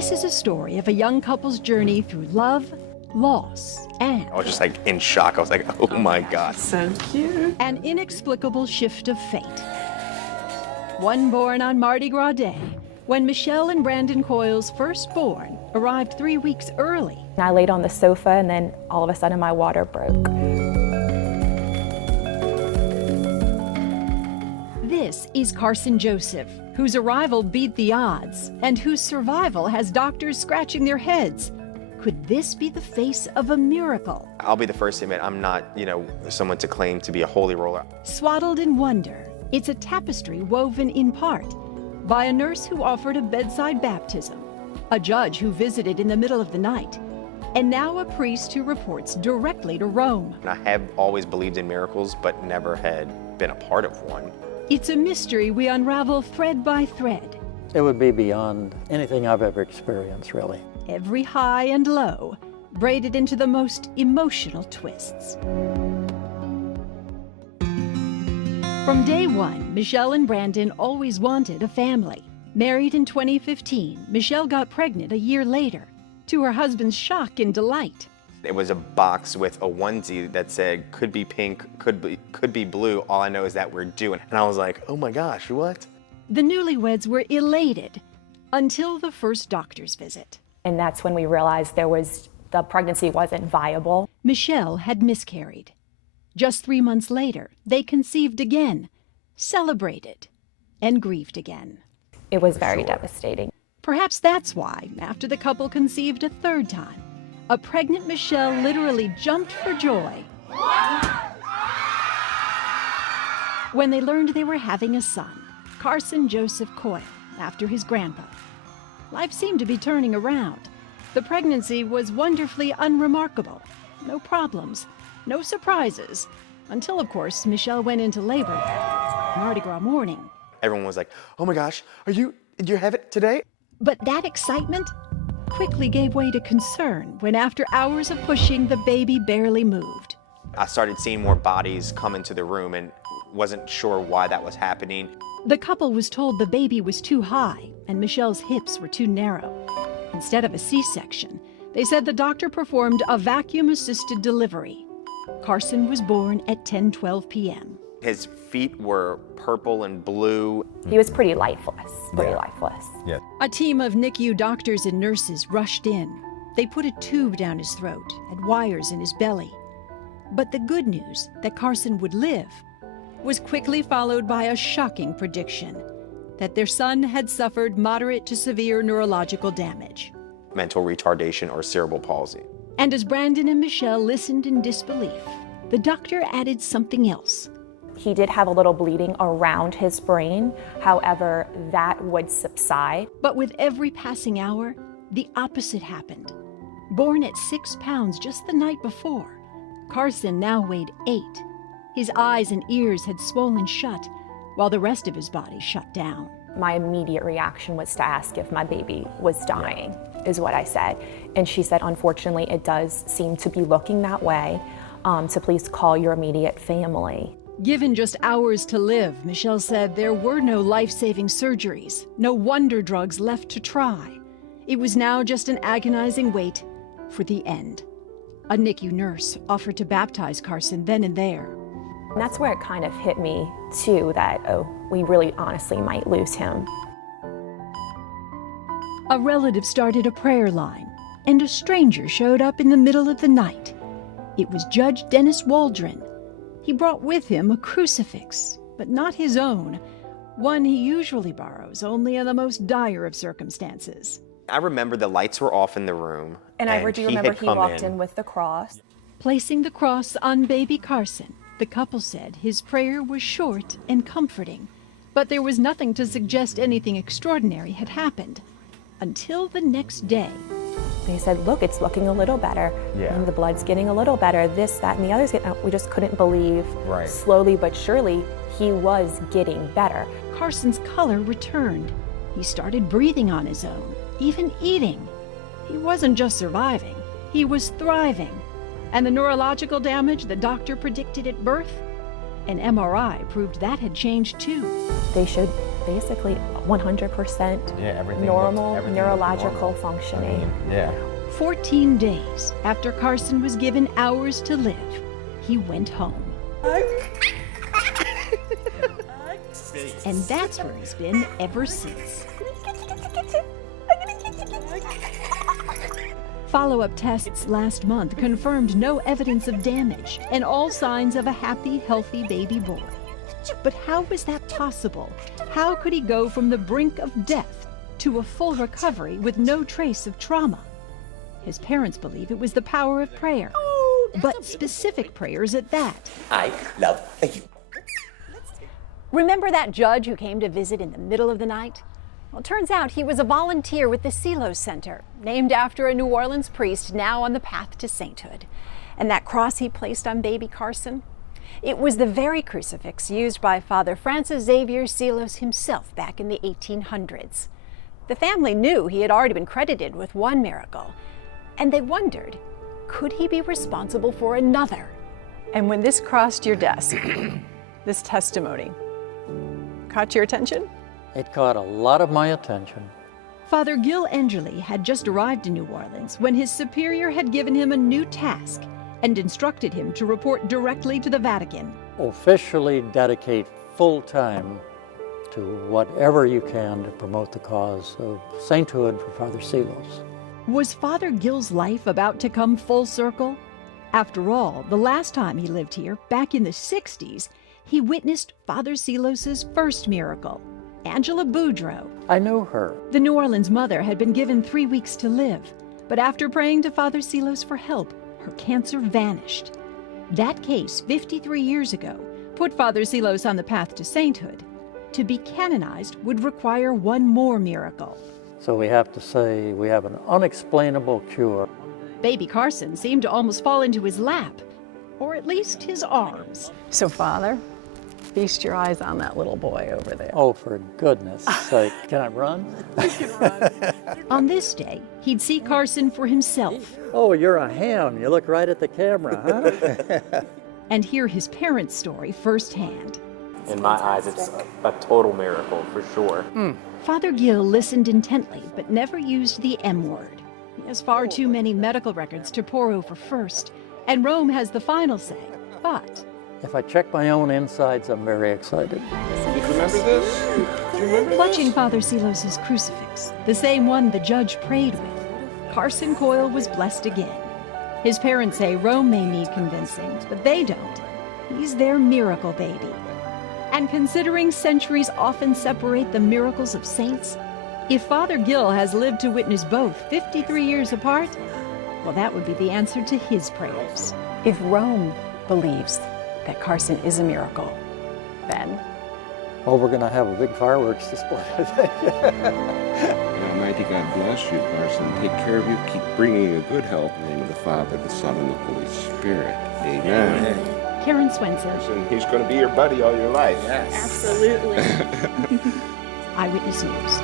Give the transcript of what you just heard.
This is a story of a young couple's journey through love, loss, and I was just like in shock. I was like, oh my God. So cute. an inexplicable shift of fate. One born on Mardi Gras Day, when Michelle and Brandon Coyle's firstborn arrived 3 weeks early. I laid on the sofa and then all of a sudden my water broke. This is Carson Joseph, whose arrival beat the odds and whose survival has doctors scratching their heads. Could this be the face of a miracle? I'll be the first to admit I'm not, someone to claim to be a holy roller. Swaddled in wonder, it's a tapestry woven in part by a nurse who offered a bedside baptism, a judge who visited in the middle of the night, and now a priest who reports directly to Rome. I have always believed in miracles, but never had been a part of one. It's a mystery we unravel thread by thread. It would be beyond anything I've ever experienced, really. Every high and low, braided into the most emotional twists. From day one, Michelle and Brandon always wanted a family. Married in 2015, Michelle got pregnant a year later, to her husband's shock and delight. It was a box with a onesie that said, could be pink, could be blue. All I know is that we're due. And I was like, oh my gosh, what? The newlyweds were elated until the first doctor's visit. And that's when we realized the pregnancy wasn't viable. Michelle had miscarried. Just 3 months later, they conceived again, celebrated, and grieved again. It was very devastating. Perhaps that's why, after the couple conceived a third time, a pregnant Michelle literally jumped for joy when they learned they were having a son, Carson Joseph Coyle, after his grandpa. Life seemed to be turning around. The pregnancy was wonderfully unremarkable. No problems, no surprises, until, of course, Michelle went into labor Mardi Gras morning. Everyone was like, oh my gosh, did you have it today? But that excitement quickly gave way to concern when, after hours of pushing, the baby barely moved. I started seeing more bodies come into the room and wasn't sure why that was happening. The couple was told the baby was too high and Michelle's hips were too narrow. Instead of a C-section, they said the doctor performed a vacuum-assisted delivery. Carson was born at 10:12 p.m. His feet were purple and blue. He was pretty lifeless, lifeless. Yeah. A team of NICU doctors and nurses rushed in. They put a tube down his throat and wires in his belly. But the good news that Carson would live was quickly followed by a shocking prediction that their son had suffered moderate to severe neurological damage. Mental retardation or cerebral palsy. And as Brandon and Michelle listened in disbelief, the doctor added something else. He did have a little bleeding around his brain. However, that would subside. But with every passing hour, the opposite happened. Born at 6 pounds just the night before, Carson now weighed 8. His eyes and ears had swollen shut, while the rest of his body shut down. My immediate reaction was to ask if my baby was dying, is what I said. And she said, unfortunately, it does seem to be looking that way, so please call your immediate family. Given just hours to live, Michelle said there were no life-saving surgeries, no wonder drugs left to try. It was now just an agonizing wait for the end. A NICU nurse offered to baptize Carson then and there. And that's where it kind of hit me, too, that, we really honestly might lose him. A relative started a prayer line, and a stranger showed up in the middle of the night. It was Judge Dennis Waldron. He brought with him a crucifix, but not his own, one he usually borrows only in the most dire of circumstances. I remember the lights were off in the room. And I do remember he walked in in with the cross. Placing the cross on baby Carson, the couple said his prayer was short and comforting, but there was nothing to suggest anything extraordinary had happened. Until the next day. They said, look, it's looking a little better. Yeah. And the blood's getting a little better, this, that, and the others. We just couldn't believe. Right. Slowly but surely, he was getting better. Carson's color returned. He started breathing on his own, even eating. He wasn't just surviving, he was thriving. And the neurological damage the doctor predicted at birth? An MRI proved that had changed too. They showed basically 100% normal neurological functioning. Yeah. 14 days after Carson was given hours to live, he went home. And that's where he's been ever since. Follow-up tests last month confirmed no evidence of damage and all signs of a happy, healthy baby boy. But how was that possible? How could he go from the brink of death to a full recovery with no trace of trauma? His parents believe it was the power of prayer, but specific prayers at that. I love you. Remember that judge who came to visit in the middle of the night? Well, it turns out he was a volunteer with the Silos Center, named after a New Orleans priest now on the path to sainthood. And that cross he placed on baby Carson? It was the very crucifix used by Father Francis Xavier Silos himself back in the 1800s. The family knew he had already been credited with one miracle, and they wondered, could he be responsible for another? And when this crossed your desk, this testimony caught your attention? It caught a lot of my attention. Father Gil Angeli had just arrived in New Orleans when his superior had given him a new task and instructed him to report directly to the Vatican. Officially dedicate full time to whatever you can to promote the cause of sainthood for Father Silos. Was Father Gil's life about to come full circle? After all, the last time he lived here, back in the 60s, he witnessed Father Silos's first miracle, Angela Boudreau. I knew her. The New Orleans mother had been given 3 weeks to live, but after praying to Father Silos for help, her cancer vanished. That case, 53 years ago, put Father Silos on the path to sainthood. To be canonized would require one more miracle. So we have to say we have an unexplainable cure. Baby Carson seemed to almost fall into his lap, or at least his arms. So, Father, feast your eyes on that little boy over there. Oh, for goodness sake. Can I run? On this day, he'd see Carson for himself Oh, you're a ham. You look right at the camera, huh? and hear his parents' story firsthand. In my eyes, it's a total miracle, for sure. Father Gil listened intently, but never used the M word. He has far too many medical records to pore over first, and Rome has the final say. But If I check my own insides, I'm very excited. You remember this? Do you remember clutching Father Silos's crucifix, the same one the judge prayed with, Carson Coyle was blessed again. His parents say Rome may need convincing, but they don't. He's their miracle baby. And considering centuries often separate the miracles of saints, if Father Gil has lived to witness both 53 years apart, well, that would be the answer to his prayers. If Rome believes that Carson is a miracle, then Oh, we're going to have a big fireworks display, I think. May Almighty God bless you, Carson. Take care of you. Keep bringing you good health. In the name of the Father, the Son, and the Holy Spirit. Amen. Karen Swenson, And he's going to be your buddy all your life. Absolutely. Eyewitness News.